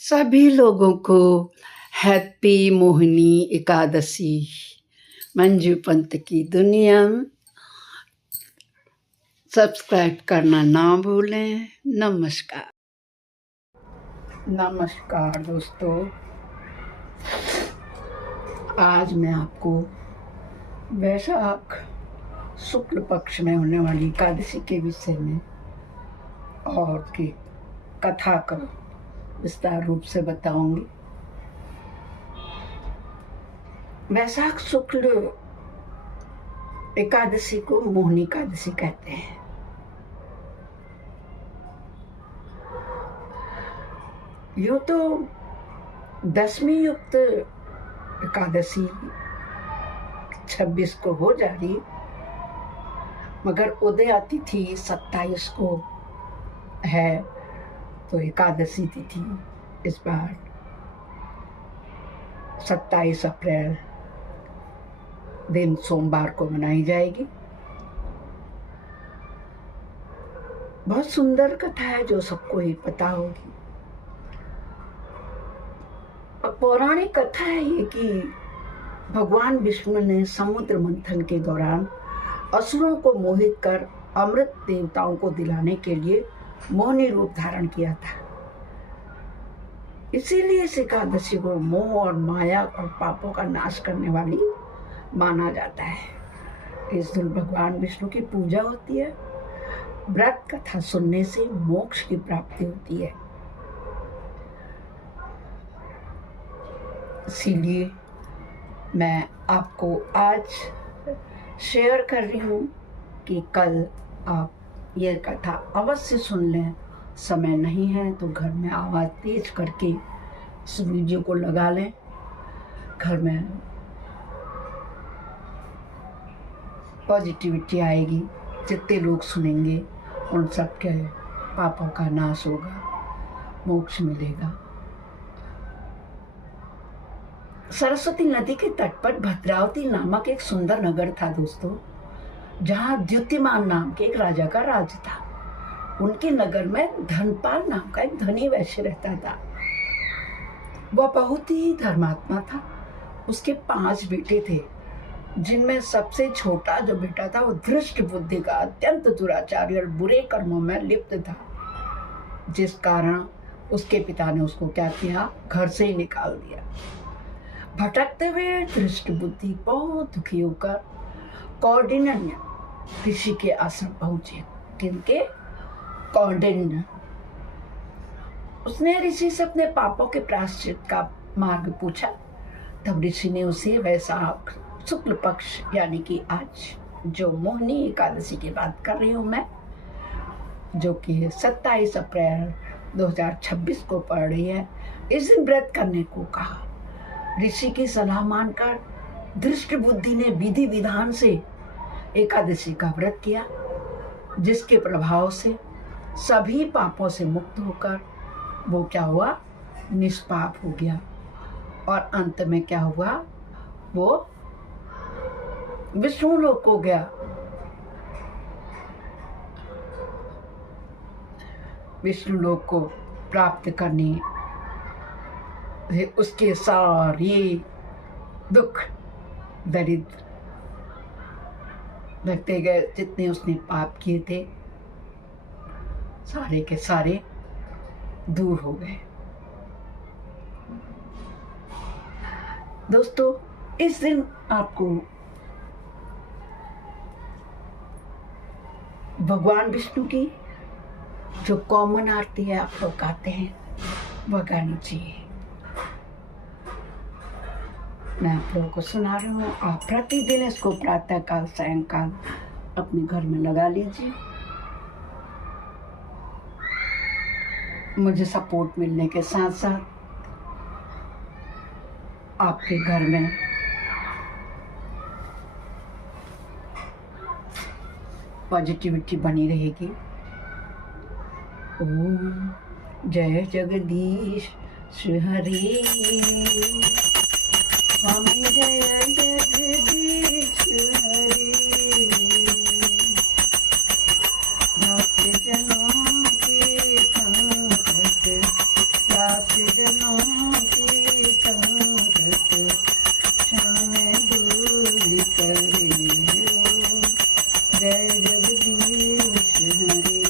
सभी लोगों को हैप्पी मोहिनी एकादशी। मंजू पंत की दुनिया सब्सक्राइब करना ना भूलें। नमस्कार। नमस्कार दोस्तों, आज मैं आपको वैशाख शुक्ल पक्ष में होने वाली एकादशी के विषय में और की कथा का विस्तार रूप से बताऊंगी। वैशाख शुक्ल एकादशी को मोहिनी एकादशी कहते हैं। यूं तो दशमी युक्त एकादशी 26 को हो जा रही, मगर उदय तिथि 27 को है, तो एकादशी तिथि इस बार 27 अप्रैल दिन सोमवार को मनाई जाएगी। बहुत सुंदर कथा है जो सबको ही पता होगी। और पौराणिक कथा है ये कि भगवान विष्णु ने समुद्र मंथन के दौरान असुरों को मोहित कर अमृत देवताओं को दिलाने के लिए मोहिनी रूप धारण किया था। इसीलिए इस एकादशी को मोह और माया और पापों का नाश करने वाली माना जाता है। इस दिन भगवान विष्णु की पूजा होती है। व्रत कथा सुनने से मोक्ष की प्राप्ति होती है। इसीलिए मैं आपको आज शेयर कर रही हूँ कि कल आप ये कथा अवश्य सुन लें। समय नहीं है तो घर में आवाज़ तेज करके इस वीडियो को लगा लें। घर में पॉजिटिविटी आएगी। जितने लोग सुनेंगे उन सबके पापों का नाश होगा, मोक्ष मिलेगा। सरस्वती नदी के तट पर भद्रावती नामक एक सुंदर नगर था दोस्तों, जहाँ द्युतिमान नाम के एक राजा का राज था। उनके नगर में धनपाल नाम का एक धनी वैश्य रहता था। वह बहुत ही धर्मात्मा था। उसके 5 बेटे थे, जिनमें सबसे छोटा जो बेटा था वो धृष्ट बुद्धि का अत्यंत दुराचारी और बुरे कर्मों में लिप्त था, जिस कारण उसके पिता ने उसको क्या किया, घर से ही निकाल दिया। भटकते हुए धृष्ट बुद्धि बहुत दुखी होकर कौंडिन्य ऋषि के आश्रम पहुंचे। किनके? कौंडिन्य। उसने ऋषि से अपने पापों के प्रायश्चित का मार्ग पूछा। तब ऋषि ने उसे वैशाख शुक्ल पक्ष यानी कि आज जो मोहिनी एकादशी की बात कर रही हूँ मैं, जो कि 27 अप्रैल 2026 को पड़ रही है, इस दिन व्रत करने को कहा। ऋषि की सलाह मानकर धृष्ट बुद्धि ने विधि विधान से एकादशी का व्रत किया, जिसके प्रभाव से सभी पापों से मुक्त होकर वो क्या हुआ, निष्पाप हो गया। और अंत में क्या हुआ, वो विष्णु लोक को गया। विष्णु लोक को प्राप्त करने से उसके सारे दुख दरिद्र लगते गए। जितने उसने पाप किए थे सारे के सारे दूर हो गए। दोस्तों, इस दिन आपको भगवान विष्णु की जो कॉमन आरती है आप लोग गाते हैं, वह गानी चाहिए। मैं आप लोगों को सुना रही हूँ। आप प्रतिदिन इसको प्रातःकाल सायंकाल अपने घर में लगा लीजिए। मुझे सपोर्ट मिलने के साथ साथ आपके घर में पॉजिटिविटी बनी रहेगी। ओम जय जगदीश श्री हरि स्वामी जय जगदीश हरि भक्त जनों के संकट दास जनों की संकट क्षण में दूर करे। ओम जय जगदीश हरे,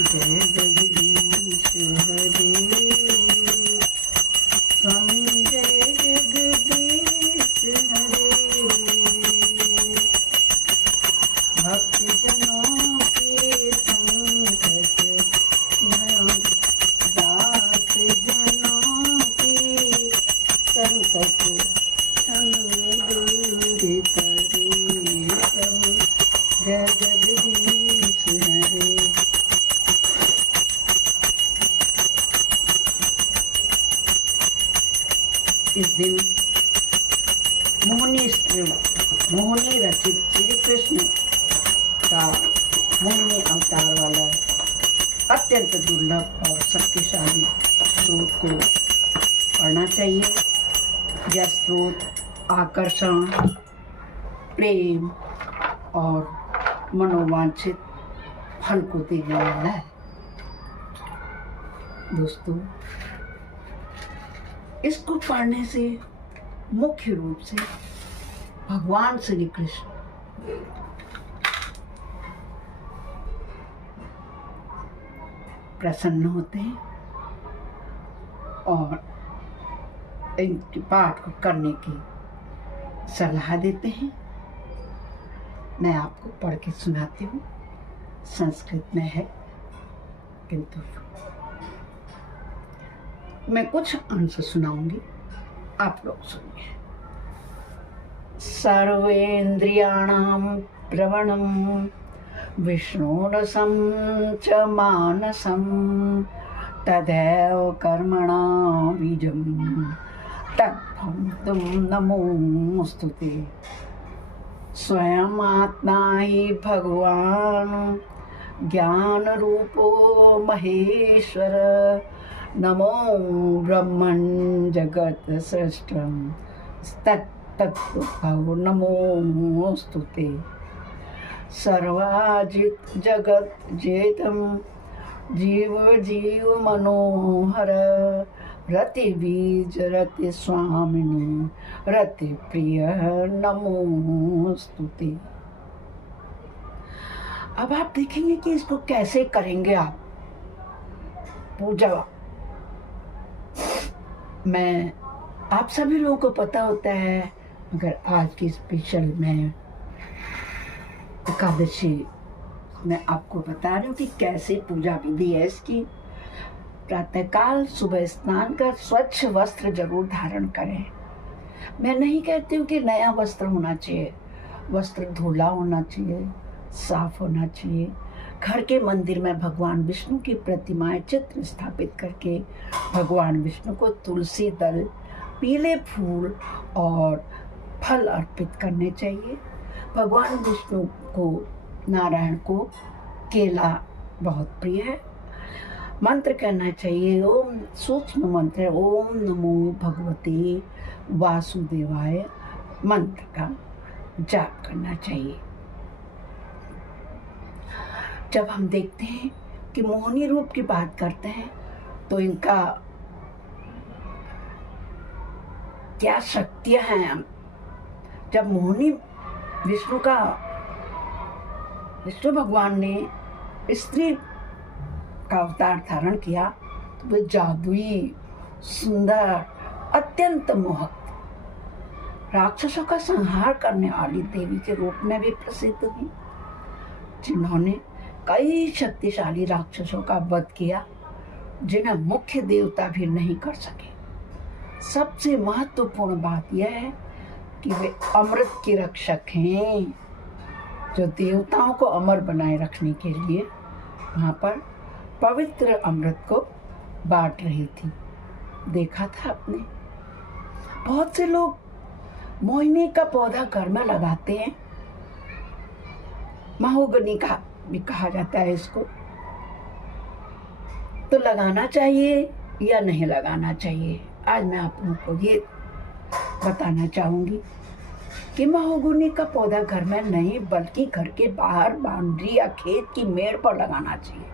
जय जगदीश हरे। स्वामी जय जगदीश हरे, भक्ति जनों के संकट दास जनों के संकट क्षण में दूर करे। प्रभु जय जगदीश हरे। इस दिन मोहिनी रचित श्री कृष्ण का मोहिनी अवतार वाला अत्यंत दुर्लभ और शक्तिशाली स्रोत को पढ़ना चाहिए। यह स्रोत आकर्षण, प्रेम और मनोवांछित फल को देने वाला है। दोस्तों, इसको पढ़ने से मुख्य रूप से भगवान श्री कृष्ण प्रसन्न होते हैं और इनके पाठ को करने की सलाह देते हैं। मैं आपको पढ़ के सुनाती हूँ। संस्कृत में है, किंतु मैं कुछ अंश सुनाऊंगी, आप लोग सुनिए। सर्वेन्द्रियाणां प्रवणं विष्णुरसं च मानसं तदैव कर्मणा बीजं तद्भक्तुं नमोऽस्तुते। स्वयं आत्मा हि भगवान् ज्ञान रूपो महेश्वर। नमो ब्रह्मन् जगत् सृष्टं तत्तद्भव नमोऽस्तुते। सर्वाजित जगत् जेतं जीव मनोहर रति बीज रति स्वामिनी रति प्रिय नमोस्तुते। अब आप देखेंगे कि इसको कैसे करेंगे आप पूजा। मैं आप सभी लोगों को पता होता है, मगर आज की स्पेशल में एकादशी मैं आपको बता रही हूँ कि कैसे पूजा विधि है इसकी। प्रातःकाल सुबह स्नान कर स्वच्छ वस्त्र जरूर धारण करें। मैं नहीं कहती हूँ कि नया वस्त्र होना चाहिए, वस्त्र धुला होना चाहिए, साफ होना चाहिए। घर के मंदिर में भगवान विष्णु की प्रतिमाएं चित्र स्थापित करके भगवान विष्णु को तुलसी दल, पीले फूल और फल अर्पित करने चाहिए। भगवान विष्णु को, नारायण को केला बहुत प्रिय है। मंत्र कहना चाहिए, ओम सूक्ष्म मंत्र ओम नमो भगवते वासुदेवाय मंत्र का जाप करना चाहिए। जब हम देखते हैं कि मोहिनी रूप की बात करते हैं तो इनका क्या शक्तियां हैं। जब मोहिनी विष्णु भगवान ने स्त्री का अवतार धारण किया तो वे जादुई, सुंदर, अत्यंत मोहक, राक्षसों का संहार करने वाली देवी के रूप में भी प्रसिद्ध हुई, जिन्होंने कई शक्तिशाली राक्षसों का वध किया जिन्हें मुख्य देवता भी नहीं कर सके। सबसे महत्वपूर्ण बात यह है कि वे अमृत के रक्षक हैं, जो देवताओं को अमर बनाए रखने के लिए वहाँ पर पवित्र अमृत को बांट रही थी। देखा था आपने, बहुत से लोग मोहिनी का पौधा घर में लगाते हैं, महोगनी का भी कहा जाता है इसको। तो लगाना चाहिए या नहीं लगाना चाहिए, आज मैं आप लोगों को ये बताना चाहूंगी। कि महोगनी का पौधा घर में नहीं बल्कि घर के बाहर बाउंड्री या खेत की मेड़ पर लगाना चाहिए,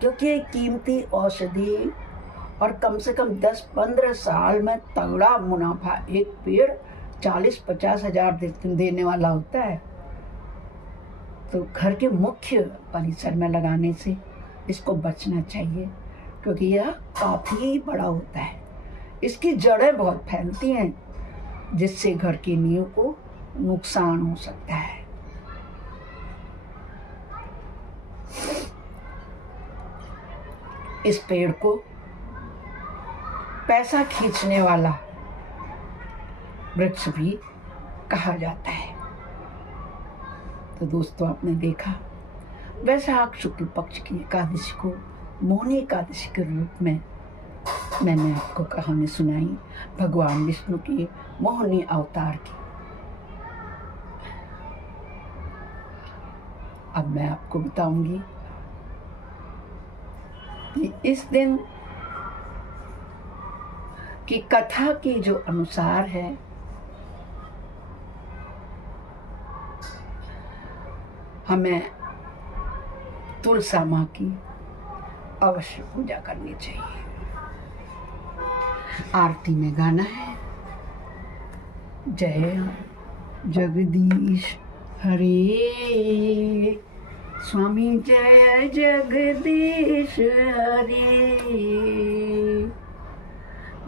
क्योंकि एक कीमती औषधि और कम से कम 10-15 साल में तगड़ा मुनाफा एक पेड़ 40-50 हजार देने वाला होता है। तो घर के मुख्य परिसर में लगाने से इसको बचना चाहिए, क्योंकि यह काफ़ी बड़ा होता है। इसकी जड़ें बहुत फैलती हैं, जिससे घर की नींव को नुकसान हो सकता है। इस पेड़ को पैसा खींचने वाला वृक्ष भी कहा जाता है। तो दोस्तों, आपने देखा वैशाख शुक्ल पक्ष की एकादशी को मोहनी एकादशी के रूप में मैंने आपको कहानी सुनाई भगवान विष्णु की मोहनी अवतार की। अब मैं आपको बताऊंगी कि इस दिन की कथा के जो अनुसार है, हमें तुलसा माँ की अवश्य पूजा करनी चाहिए। आरती में गाना है जय जगदीश हरे स्वामी, जय जगदीश हरे।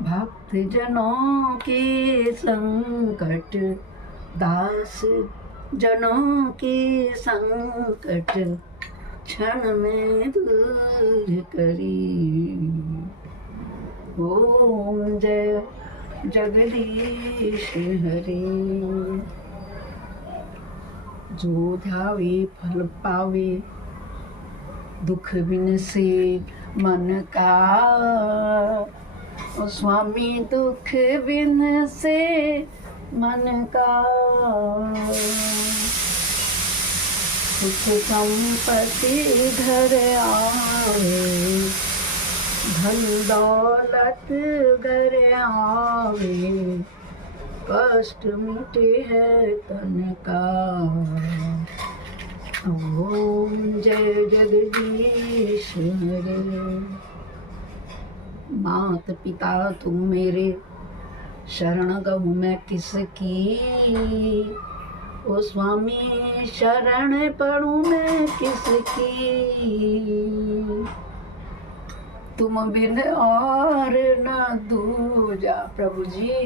भक्त जनों के संकट, दास जनों के संकट क्षण में दूर करी। ओम जय जगदीश हरे। जो ध्यावे फल पावे, दुख बिन से मन का। ओ स्वामी दुख बिन से मन का। सुख संपत्ति घर आवे, धन दौलत घर आवे, कष्ट मिटे है तन का। ओम जय जगदीश हरे। मात पिता तुम मेरे, शरण गहूँ मैं किसकी। ओ स्वामी शरण पढ़ूं मैं किसकी। तुम बिन और न दूजा, प्रभु जी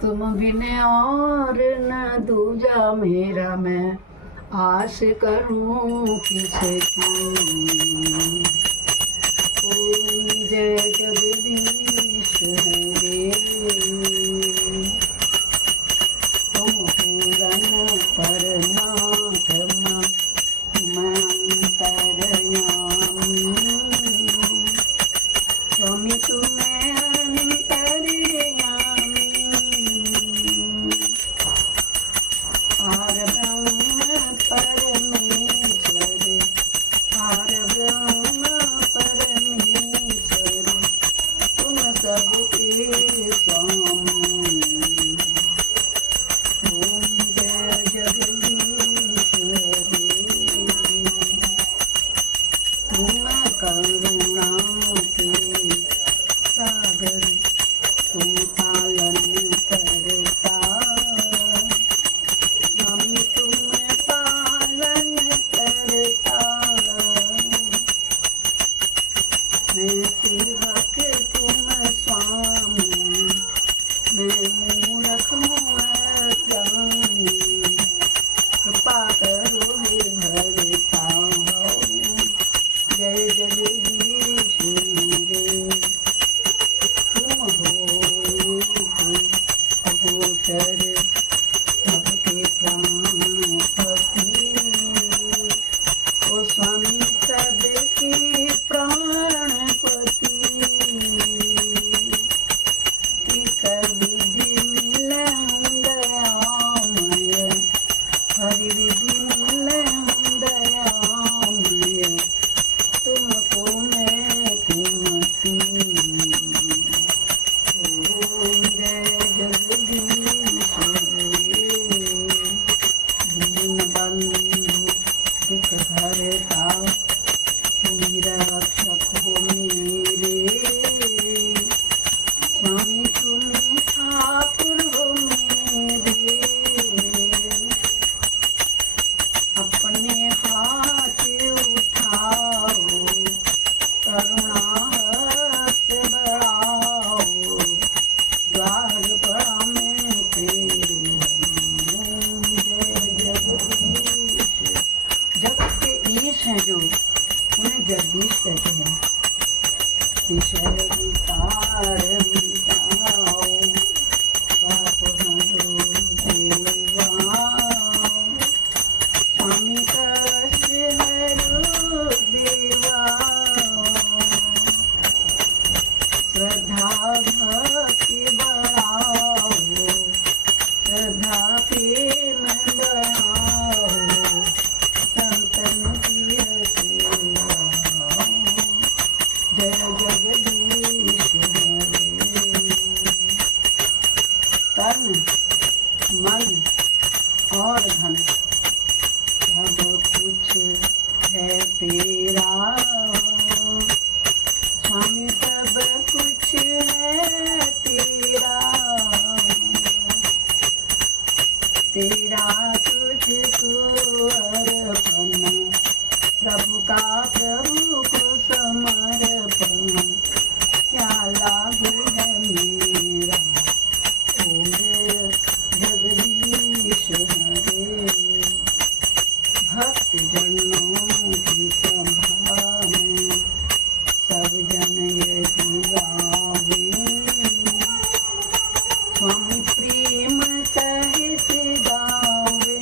तुम बिन और न दूजा, मेरा मैं आस करूं किसकी। ओम जय जगदीश हरे। तुम पूरन परमात्मा, मैं अंतर्यामी। स्वामी तुम्हें अंतर्यामी। पार ब्रह्म परमेश्वर, पार ब्रह्म परमेश्वर, तुम सबके स्वामी। ओम जय जगदीश हरे। तुम करुणा के सागर, तुम पालन करता। स्वामी तुम पालन करता। मैं सेवक तुम स्वामी, मैं मूर्ख अज्ञानी, कृपा करो हे भरता। जय जगदीश करता, तुम रक्षक हो मेरे, स्वामी तुम ठाकुर हो मेरे, अपने हाथ उठाओ, करुणा हाथ बढ़ाओ, द्वार बड़ा मैं तेरे हूँ। जय जगदीश। जगत के ईश हैं जो, उन्हें जगदीश कहते हैं। विषय विकार मिटाओ, पाप हरो देवा, स्वामी कष्ट हरो देवा, श्रद्धा भक्ति बढ़ाओ, श्रद्धा प्रेम बढ़ाओ, संतन की सेवा। जय जगदीश हरे। तन मन और धन सब कुछ है तेरा, स्वामी सब कुछ है तेरा, तेरा तुझको अर्पण, प्रभु का प्रभु को समर्पण, क्या लागे है मेरा। ओम जय जगदीश हरे। भक्त जनों की सभा में सब जन यही गावे, स्वामी प्रेम सहित गावे,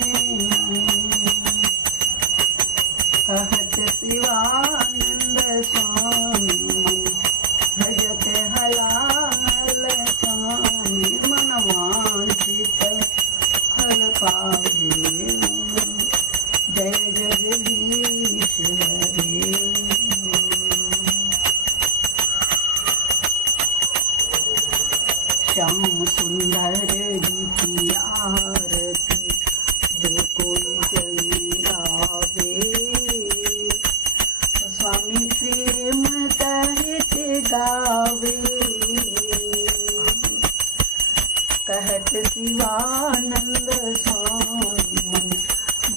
कहत शिवानंद स्वामी मन भजत हलाल स्वामी, मन वांछित फल पावे। जय जगदीश हरे। श्याम सुंदर की आरती जो कोई जन गावे, स्वामी प्रेम सहित गावे, कहत शिवानंद स्वामी मन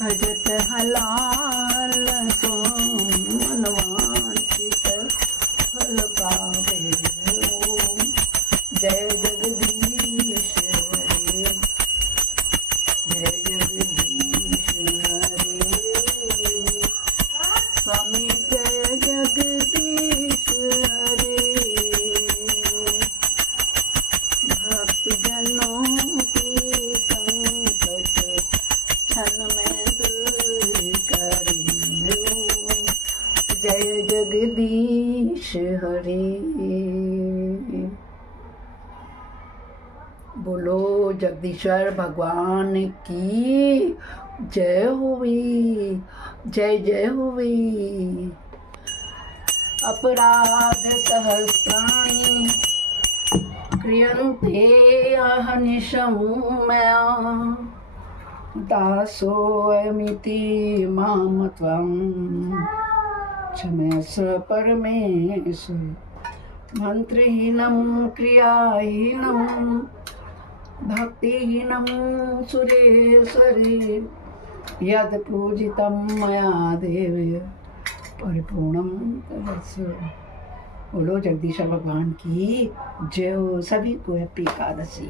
भजत हलाल स्वामी, मन वांछित फल पावे। जय जगदीश हरे। जय जगदीश हरे। स्वामी जय जगदीश हरे। भक्त जनों की संकट क्षण में दूर करियो। जय जगदीश हरे। बोलो जगदीश्वर भगवान की जय होवी। जय जय होवी। अपराध सहस्राणि क्रियन्ते अहर्निशं मया, दासोऽयमिति मां त्वं क्षमस्व परमेश्वर। मंत्रहीनं क्रियाहीनं भक्तिहीनं सुरेश्वरी, यद पूजितं मया देव परिपूर्णं तदस्व। बोलो जगदीश्वर भगवान की जय हो। सभी को हैप्पी एकादशी।